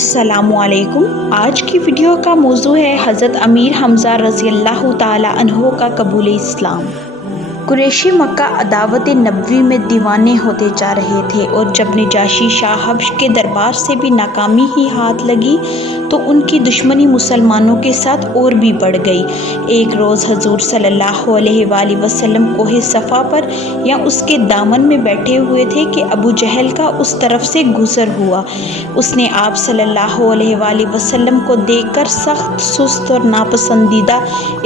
अस्सलामु अलैकुम। आज की वीडियो का मौजू है हज़रत अमीर हमज़ा रज़ी अल्लाह ताला अन्हो का कबूल इस्लाम। कुरैशी मक्का अदावत नबवी में दीवाने होते जा रहे थे और जब नजाशी शाह हब्श के दरबार से भी नाकामी ही हाथ लगी तो उनकी दुश्मनी मुसलमानों के साथ और भी बढ़ गई। एक रोज़ हजूर सल्लल्लाहु अलैहि वसल्लम कोहे सफ़ा पर या उसके दामन में बैठे हुए थे कि अबू जहल का उस तरफ से गुज़र हुआ। उसने आप सल्लल्लाहु अलैहि वसल्लम को देखकर सख्त सुस्त और नापसंदीदा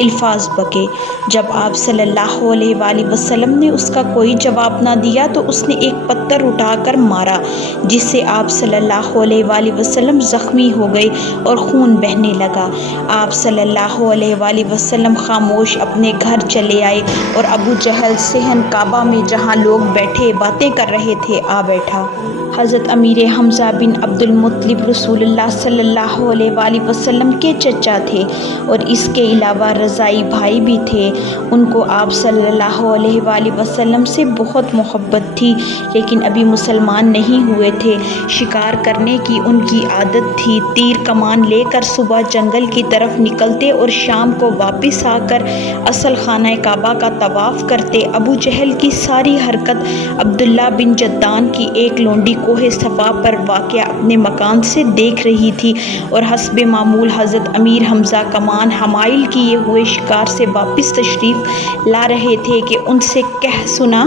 अल्फाज बके। जब आप सल्लल्लाहु अलैहि वसल्लम ने उसका कोई जवाब ना दिया तो उसने एक पत्थर उठाकर मारा, जिससे आप सल्लल्लाहु अलैहि वसल्लम ज़ख्मी हो गए और खून बहने लगा। आप सल्लल्लाहु अलैहि वसल्लम खामोश अपने घर चले आए और अबू जहल सहन काबा में जहाँ लोग बैठे बातें कर रहे थे आ बैठा। हज़रत अमीर हमज़ा बिन अब्दुल मुत्तलिब रसूलुल्लाह सल्लल्लाहु अलैहि वसल्लम के चचा थे और इसके अलावा रज़ाई भाई भी थे। उनको आप सल्लल्लाहु अलैहि वसल्लम से बहुत मोहब्बत थी, लेकिन अभी मुसलमान नहीं हुए थे। शिकार करने की उनकी आदत थी। तीर कमान लेकर सुबह जंगल की तरफ निकलते और शाम को वापस आकर असल खाना काबा का तवाफ़ करते। अबू जहल की सारी हरकत अब्दुल्ला बिन जद्दान की एक लोंडी कोहे सफ़ा पर वाक़या अपने मकान से देख रही थी और हस्बे मामूल हज़रत अमीर हमज़ा कमान हमाइल किए हुए शिकार से वापस तशरीफ़ ला रहे थे कि उनसे कह सुना।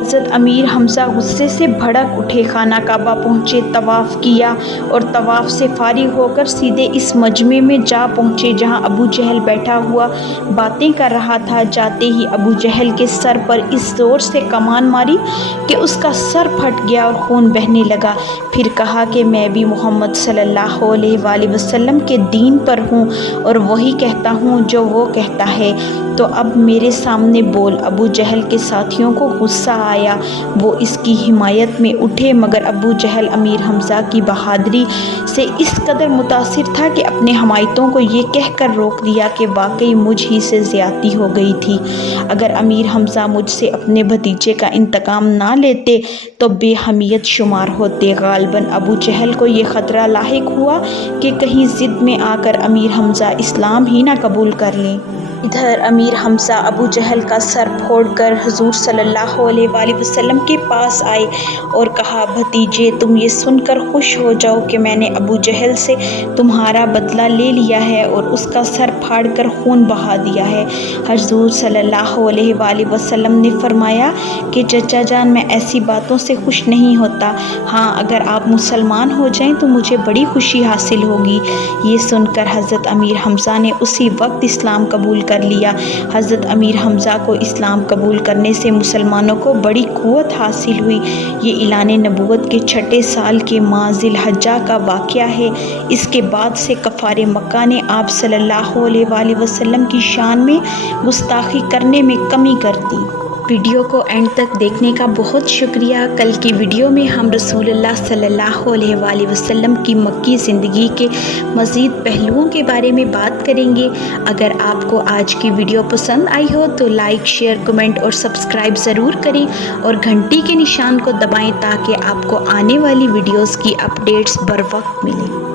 हज़रत अमीर हमज़ा गुस्से से भड़क उठे, खाना काबा पहुँचे, तवाफ़ किया और तवाफ़ से फारिग होकर सीधे इस मजमे में जा पहुँचे जहाँ अबू जहल बैठा हुआ बातें कर रहा था। जाते ही अबू जहल के सर पर इस ज़ोर से कमान मारी कि उसका सर फट गया और खून बहने लगा। फिर कहा कि मैं भी मोहम्मद सल्लल्लाहु अलैहि वसल्लम के दीन पर हूँ और वही कहता हूँ जो वो कहता है, तो अब मेरे सामने बोल। अबू जहल के साथियों को गुस्सा आया, वो इसकी हिमायत में उठे, मगर अबू जहल अमीर हमज़ा की बहादुरी से इस कदर मुतासिर था कि अपने हमायतों को ये कहकर रोक दिया कि वाकई मुझ ही से ज़्यादती हो गई थी। अगर अमीर हमज़ा मुझसे अपने भतीजे का इंतकाम ना लेते तो बेहमियत शुमार होते। गालिबन अबू जहल को ये ख़तरा लाहिक हुआ कि कहीं ज़िद में आकर अमीर हमज़ा इस्लाम ही ना कबूल कर लें। इधर अमीर हमज़ा अबू जहल का सर फोड़कर हुज़ूर सल्लल्लाहु अलैहि वसल्लम के पास आए और कहा, भतीजे तुम ये सुनकर खुश हो जाओ कि मैंने अबू जहल से तुम्हारा बदला ले लिया है और उसका सर फाड़कर खून बहा दिया है। हुज़ूर सल्लल्लाहु अलैहि वसल्लम ने फरमाया कि चचा जान, मैं ऐसी बातों से खुश नहीं होता। हाँ, अगर आप मुसलमान हो जाएं तो मुझे बड़ी खुशी हासिल होगी। ये सुनकर हज़रत अमीर हमज़ा ने उसी वक्त इस्लाम कबूल कर लिया। हज़रत अमीर हमज़ा को इस्लाम कबूल करने से मुसलमानों को बड़ी क़ुव्वत हासिल हुई। ये ऐलान नबूवत के छठे साल के माह ज़िलहज्जा का वाक़या है। इसके बाद से कफ़ार मक्का ने आप सल्लल्लाहु अलैहि वसल्लम की शान में गुस्ताखी करने में कमी कर दी। वीडियो को एंड तक देखने का बहुत शुक्रिया। कल की वीडियो में हम रसूलुल्लाह सल्लल्लाहु अलैहि वसल्लम की मक्की ज़िंदगी के मज़ीद पहलुओं के बारे में बात करेंगे। अगर आपको आज की वीडियो पसंद आई हो तो लाइक, शेयर, कमेंट और सब्सक्राइब ज़रूर करें और घंटी के निशान को दबाएं ताकि आपको आने वाली वीडियोज़ की अपडेट्स बर वक्त मिलें।